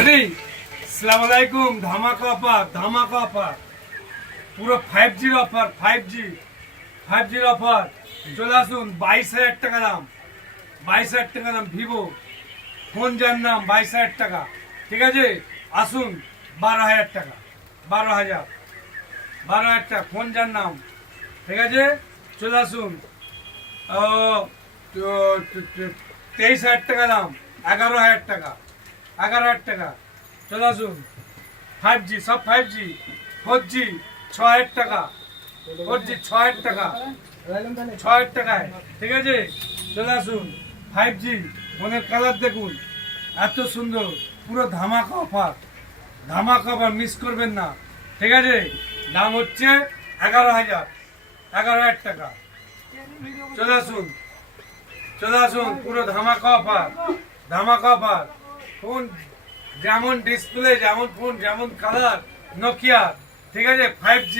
Ready? আসসালামু আলাইকুম। ধামাকা অফার পুরো 5G অফার, 5G অফার। চলে আসুন। 22,000 টাকা দাম, 22,000 টাকা দাম ভিভো ফোন, যার নাম 22,000 টাকা। ঠিক আছে, আসুন। 12,000 টাকা, 12,000 টাকা ফোন, যার নাম। ঠিক আছে, চলে আসুন। 23,000 টাকা দাম, 11,000 টাকা, 11,000 টাকা। চলে আসুন। 5G, সব 5G। 4G 6,000 টাকা, 4G 6,000 টাকা, 6,000 টাকায়। ঠিক আছে, চলে আসুন। 5G ফোনের কালার দেখুন, এত সুন্দর। পুরো ধামাকা অফার, মিস করবেন না। ঠিক আছে, দাম হচ্ছে 11,000 টাকা। চলে আসুন, পুরো ধামাকা অফার। ফোন যেমন ডিসপ্লে, যেমন ফোন, যেমন কালার, নোকিয়া। ঠিক আছে, 5G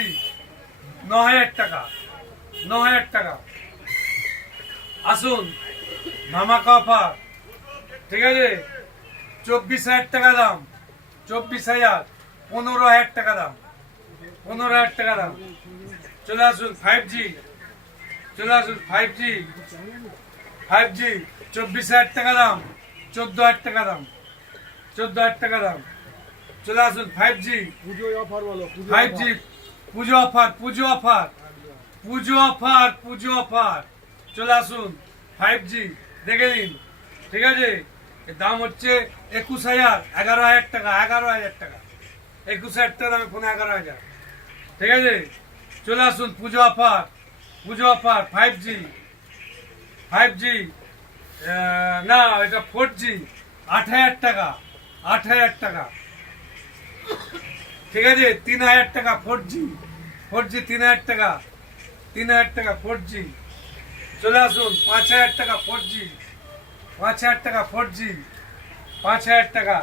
9,000 টাকা, 9,000 টাকা। আসুন, ধামাকা অফার। ঠিক আছে, 24,000 টাকা দাম, 24,000, 15,000 টাকা দাম, 15,000 টাকা দাম। চলে আসুন। 5G, 5G 24,000 টাকা দাম, 14,000 টাকা দাম, 14,000 টাকা দাম। চলে আসুন। 5G পুজো অফার। চলে আসুন। 5G দেখে নিন। ঠিক আছে, এর দাম হচ্ছে 21,000, 11,000 টাকা, 11,000 টাকা। 21,000 টাকা দামে ফোনে 11,000। ঠিক আছে, চলে আসুন। পুজো অফার। 5G না, এটা 4G 8,000 টাকা, 8,000 টাকা। ঠিক আছে, 3,000 টাকা 4G, 3,000 টাকা, 3,000 টাকা 4G। চলে আসুন। 5,000 টাকা 4G, 5,000 টাকা 4G, 5,000 টাকা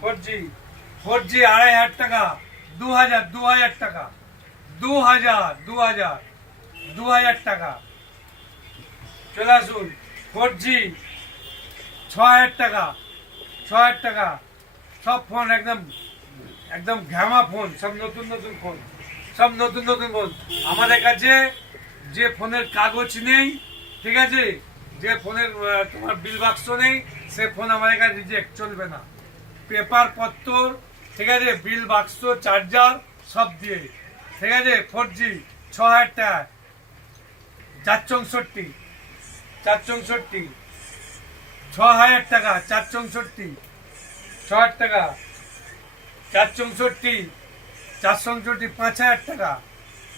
4G। 4G 2,500 টাকা, 2,000 টাকা, 2,000 টাকা। চলে আসুন। 4G 6,000 টাকা, 6,000 টাকা। সব ফোন একদম ঘ্যামা ফোন, সব নতুন ফোন, আমাদের কাছে যে ফোনের কাগজ নেই, ঠিক আছে, যে ফোনের তোমার বিল বাক্স নেই, সে ফোন আমাদের কাছে রিজেক্ট, চলবে না। পেপার পত্তর, ঠিক আছে, বিল বাক্স, চার্জার সব দিয়ে। ঠিক আছে, 4G 6,000 টাকা, 464, 6,000 টাকা, 464, 6,000 টাকা, 464, 5,000 টাকা,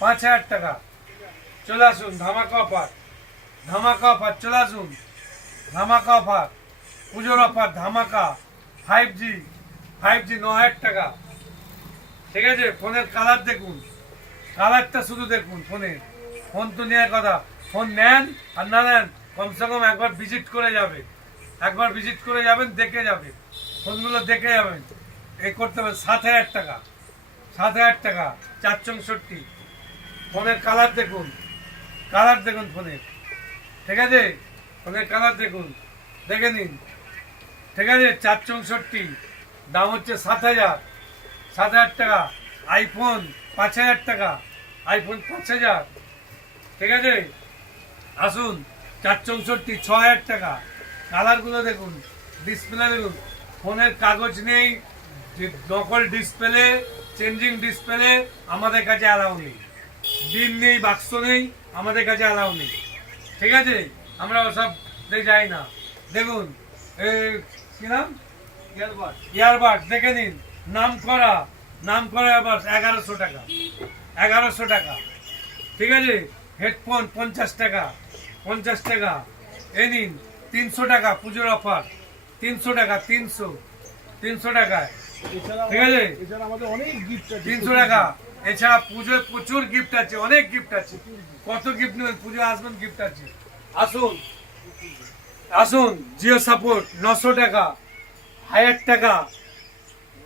5,000 টাকা। চলে আসুন। ধামাকা অফার, চলে আসুন। ধামাকা অফার, পুজোর অফার, ধামাকা। 5G 9,000 টাকা। ঠিক আছে, ফোনের কালার দেখুন, কালারটা শুধু দেখুন। ফোন তো নেওয়ার কথা, ফোন নেন আর না নেন, কমসে কম একবার ভিজিট করে যাবে, দেখে যাবে, ফোনগুলো দেখে যাবেন। এই করতে হবে। 7,000 টাকা, 7,000 টাকা, 464। ফোনের কালার দেখুন, ফোনের। ঠিক আছে, ফোনের কালার দেখুন, দেখে নিন। ঠিক আছে, 464, দাম হচ্ছে 7,000 টাকা। আইফোন 5,000 টাকা, আইফোন 5,000। ঠিক আছে, আসুন। 464, 6,000 টাকা। কালারগুলো দেখুন, ডিসপ্লে দেখুন। ফোনের কাগজ নেই, যে নকল ডিসপ্লে, চেঞ্জিং ডিসপ্লে আমাদের কাছে অ্যালাউ নেই। বিল নেই, বাক্স নেই, আমাদের কাছে অ্যালাউ নেই। ঠিক আছে, আমরা ওসব যাই না। দেখুন, কি নাম, ইয়ারবাড দেখে নিন। নাম করা ইয়ারবাড 1,100 টাকা, 1,100 টাকা। ঠিক আছে, হেডফোন 50 টাকা, 50 টাকা। এই নিন 300 টাকা, পুজোর অফার 300 টাকা, 300 টাকায়। ঠিক আছে, 300 টাকা। এছাড়া পুজোয় প্রচুর গিফট আছে, অনেক গিফট আছে। কত গিফট নেবেন, পুজো আসবেন, গিফট আছে। আসুন। জিও সাপোর্ট 900 টাকা, 1,000 টাকা,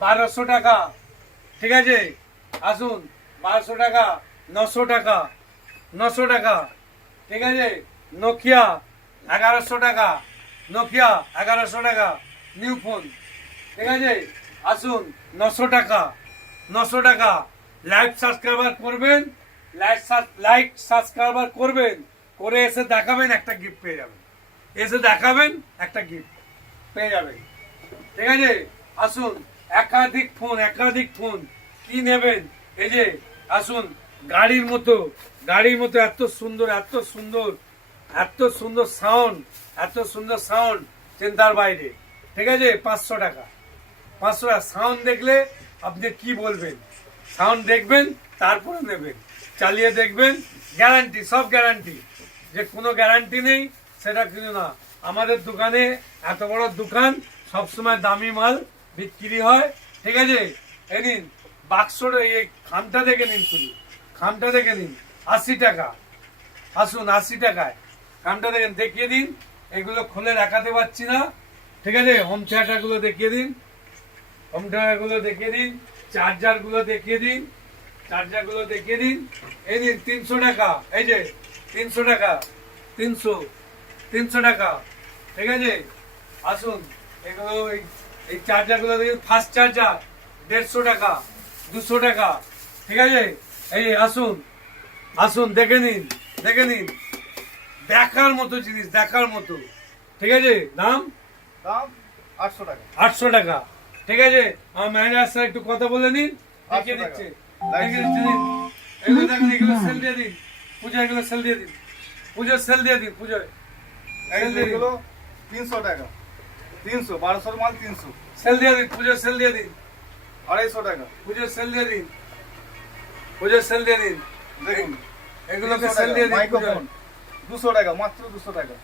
1,200 টাকা। ঠিক আছে, আসুন। 1,200 টাকা, 900 টাকা, 900 টাকা। ঠিক আছে, নোকিয়া 1,100 টাকা, 1,100 টাকা, নিউ ফোন। ঠিক আছে, আসুন 900 টাকা 900 টাকা লাইভ সাবস্ক্রাইবার করবেন, লাইক সাবস্ক্রাইবার করবেন, করে এসে দেখাবেন একটা গিফট পেয়ে যাবেন, এসে দেখাবেন একটা গিফট পেয়ে যাবেন। ঠিক আছে, আসুন একাধিক ফোন কি নেবেন, এই যে আসুন গাড়ির মতো এত সুন্দর সাউন্ড চিন্তার বাইরে। ঠিক আছে, 500 টাকা সাউন্ড দেখলে আপনি কি বলবেন, সাউন্ড দেখবেন তারপরে নেবেন, চালিয়ে দেখবেন, গ্যারান্টি, সব গ্যারান্টি, যে কোনো গ্যারান্টি নেই সেটা কিন্তু না। আমাদের দোকানে এত বড় দোকান, সবসময় দামি মাল বিক্রি হয়। ঠিক আছে, এই নিন বাক্সটা, এই খামটা দেখে নিন, শুধু খামটা দেখে নিন, 80 টাকা। আসুন 80 টাকায় খামটা দেখেন, দেখিয়ে দিন। এগুলো খুলে দেখাতে পারছি না। ঠিক আছে, হোম থিয়েটার গুলো দেখিয়ে দিন, চার্জার গুলো দেখিয়ে দিন, এই দিন 300 টাকা, এই যে 300 টাকা, 300 টাকা। ঠিক আছে, আসুন এগুলো, এই চার্জার গুলো দেখুন, ফাস্ট চার্জার 150 টাকা, 200 টাকা। ঠিক আছে, এই আসুন দেখে নিন, দেখার মতো জিনিস, দেখার মতো। ঠিক আছে, দাম 800 টাকা। 800 টাকা। ঠিক আছে, আমার ম্যানেজার স্যার একটু কথা বলে নিন, দেখিয়ে দিচ্ছে, নিন। এগুলো দেখেন, এগুলো সেল দিয়ে দিন, পুজো, এগুলো সেল দিয়ে দিন, পুজোর সেল দিয়ে দিন, পুজোয় এগুলো 300 টাকা, 300, 1200 মাল 300, সেল দিয়ে দিন, পুজোর সেল দিয়ে দিন, 250 টাকা। পুজোর সেল দিয়ে দিন, দেখুন এগুলোকে সেল দিয়ে দিন, মাইক্রোফোন 200 টাকা, মাত্র 200 টাকা।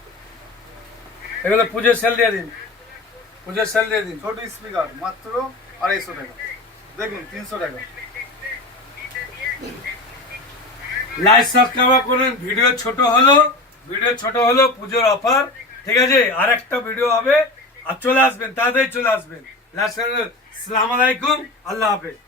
এগুলো পুজোর সেল দিয়ে দিন, ছোট স্পিকার মাত্র 250 টাকা। দেখুন 300 টাকা। লাইক সাবস্ক্রাইব করুন। ভিডিও ছোট হলো পুজোর অফার। ঠিক আছে, আর একটা ভিডিও হবে, আর চলে আসবেন, তাড়াতাড়ি চলে আসবেন। আসসালামু আলাইকুম, আল্লাহ হাফেজ।